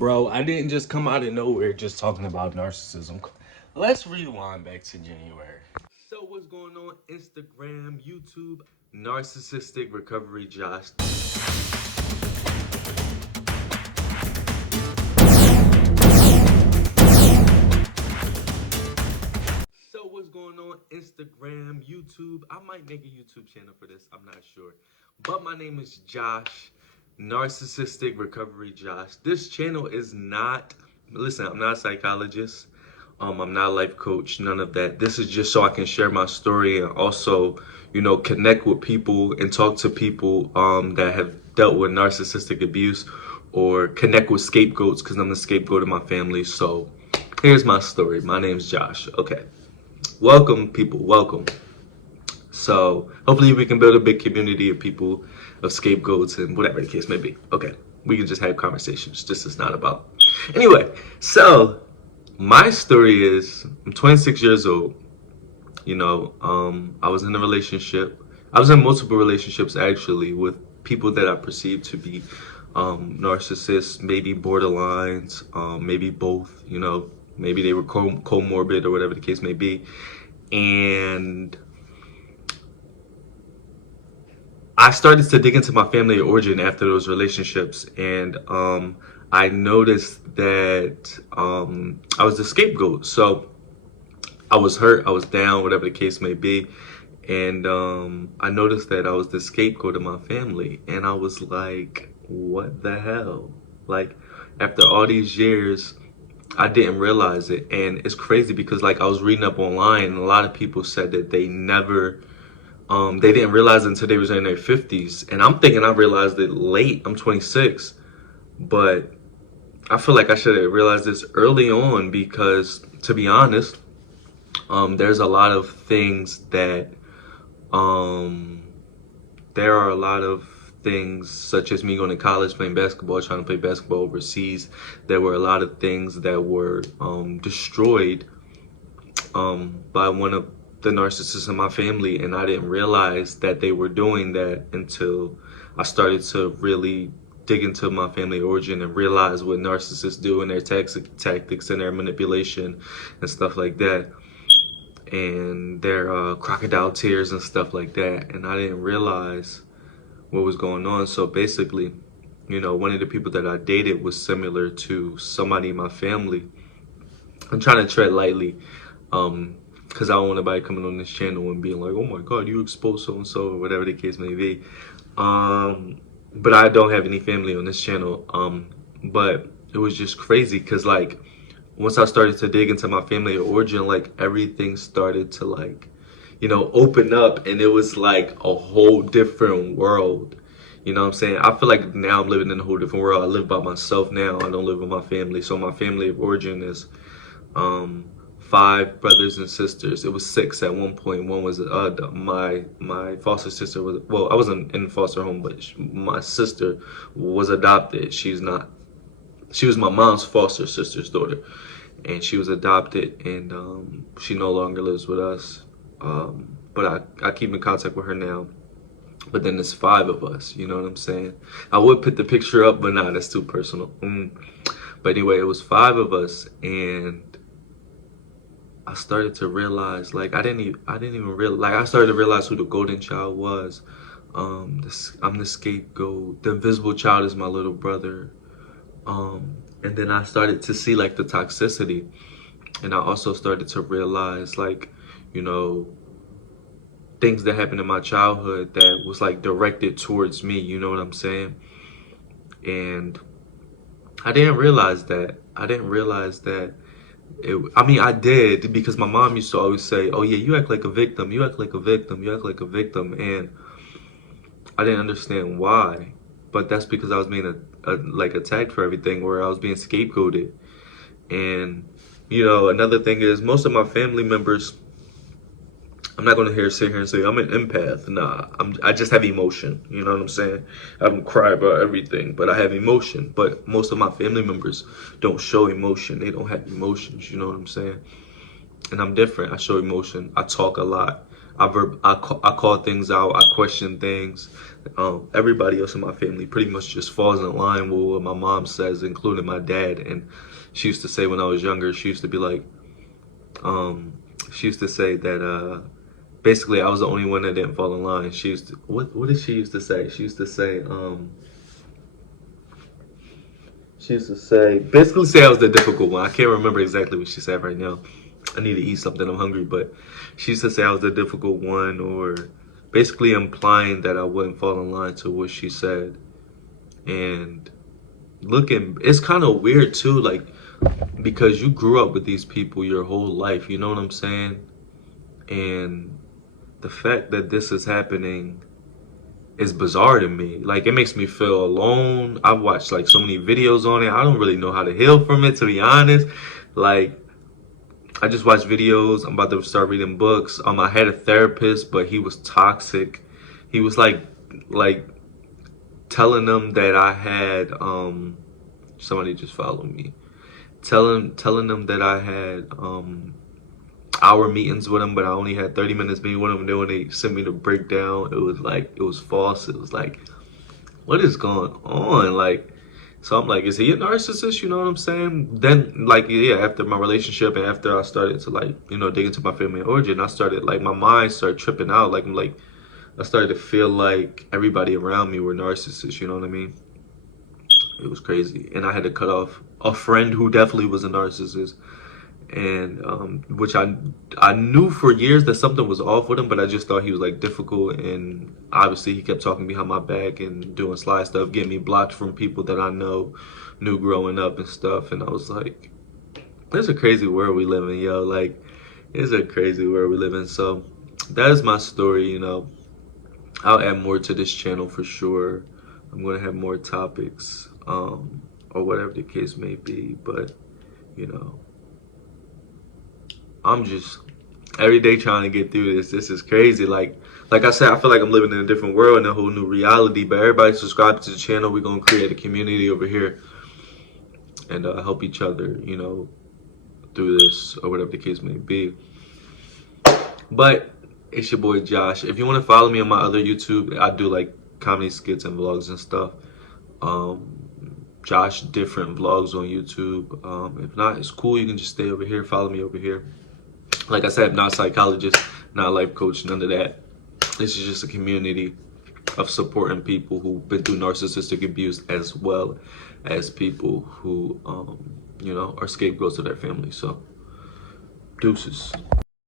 Bro, I didn't just come out of nowhere just talking about narcissism. Let's rewind back to January. So what's going on? Instagram, YouTube, narcissistic recovery Josh. So what's going on? Instagram, YouTube. I might make a YouTube channel for this. I'm not sure. But my name is Josh, narcissistic recovery Josh. This channel is not, listen, I'm not a psychologist. I'm not a life coach, none of that. This is just so I can share my story and also, connect with people and talk to people that have dealt with narcissistic abuse or connect with scapegoats because I'm the scapegoat of my family. So here's my story. My name's Josh. Okay. Welcome, people. Welcome. So hopefully we can build a big community of people, of scapegoats and whatever the case may be. Okay. We can just have conversations. This is not about. Anyway, so my story is I'm 26 years old. I was in a relationship. I was in multiple relationships actually with people that I perceived to be narcissists, maybe borderlines, maybe both, maybe they were comorbid or whatever the case may be. And I started to dig into my family of origin after those relationships, and I noticed that I was the scapegoat. So I was hurt, I was down, whatever the case may be, and I noticed that I was the scapegoat of my family, and I was like, what the hell? Like, after all these years, I didn't realize it, and it's crazy because like I was reading up online, and a lot of people said that they didn't realize it until they was in their 50s. And I'm thinking I realized it late. I'm 26. But I feel like I should have realized this early on because, to be honest, there's a lot of things that, there are a lot of things such as me going to college, playing basketball, trying to play basketball overseas. There were a lot of things that were destroyed by one of the narcissists in my family, and I didn't realize that they were doing that until I started to really dig into my family origin and realize what narcissists do and their tactics and their manipulation and stuff like that, and their crocodile tears and stuff like that. And I didn't realize what was going on. So basically, one of the people that I dated was similar to somebody in my family. I'm trying to tread lightly, because I don't want anybody coming on this channel and being like, oh my God, you exposed so-and-so, or whatever the case may be. But I don't have any family on this channel. But it was just crazy because like, once I started to dig into my family of origin, like everything started to like, open up, and it was like a whole different world. You know what I'm saying? I feel like now I'm living in a whole different world. I live by myself now. I don't live with my family. So my family of origin is, 5 brothers and sisters. It was 6 at one point. One was my foster sister was, well, I wasn't in foster home, but my sister was adopted. She was my mom's foster sister's daughter, and she was adopted, and she no longer lives with us. But I keep in contact with her now. But then there's 5 of us. You know what I'm saying? I would put the picture up, but nah, that's too personal. But anyway, it was 5 of us, and I started to realize, like, I didn't even realize, like, I started to realize who the golden child was. I'm the scapegoat. The invisible child is my little brother. And then I started to see, like, the toxicity. And I also started to realize, like, things that happened in my childhood that was, like, directed towards me. You know what I'm saying? And I didn't realize that. I mean, I did, because my mom used to always say, oh yeah, you act like a victim, you act like a victim, you act like a victim. And I didn't understand why. But that's because I was being like attacked for everything, or I was being scapegoated. And, another thing is most of my family members, I'm not going to sit here and say I'm an empath. Nah, I just have emotion. You know what I'm saying? I don't cry about everything, but I have emotion. But most of my family members don't show emotion. They don't have emotions. You know what I'm saying? And I'm different. I show emotion. I talk a lot. I call things out. I question things. Everybody else in my family pretty much just falls in line with what my mom says, including my dad. And she used to say when I was younger, she used to be like, she used to say that basically I was the only one that didn't fall in line. She used to, what did she used to say? She used to say, basically say I was the difficult one. I can't remember exactly what she said right now. I need to eat something. I'm hungry. But she used to say I was the difficult one, or basically implying that I wouldn't fall in line to what she said. And looking, it's kind of weird too, like, because you grew up with these people your whole life. You know what I'm saying? And the fact that this is happening is bizarre to me. Like, it makes me feel alone. I've watched like so many videos on it. I don't really know how to heal from it, to be honest. Like, I just watched videos. I'm about to start reading books. I had a therapist, but he was toxic. He was like telling them that I had somebody just followed me. Telling them that I had hour meetings with him, but I only had 30 minutes meeting with him. Then when they sent me the breakdown, it was false. It was like, what is going on? Like, so I'm like, is he a narcissist? You know what I'm saying? Then, like, yeah, after my relationship and after I started to, like, dig into my family origin, I started, like, my mind started tripping out. Like, I started to feel like everybody around me were narcissists. You know what I mean? It was crazy. And I had to cut off a friend who definitely was a narcissist. And which I knew for years that something was off with him, but I just thought he was like difficult, and obviously he kept talking behind my back and doing sly stuff, getting me blocked from people that I knew growing up and stuff. And I was like, it's a crazy world we live in, yo. Like, it's a crazy world we live in. So that is my story. I'll add more to this channel for sure. I'm gonna have more topics, or whatever the case may be, but you know I'm just every day trying to get through this. This is crazy. Like I said, I feel like I'm living in a different world and a whole new reality. But everybody subscribe to the channel. We're gonna create a community over here and help each other, through this or whatever the case may be. But it's your boy Josh. If you want to follow me on my other YouTube, I do like comedy skits and vlogs and stuff. Joshdifferent vlogs on YouTube. If not, it's cool. You can just stay over here. Follow me over here. Like I said, I'm not a psychologist, not a life coach, none of that. This is just a community of supporting people who've been through narcissistic abuse, as well as people who, are scapegoats of their family. So, deuces.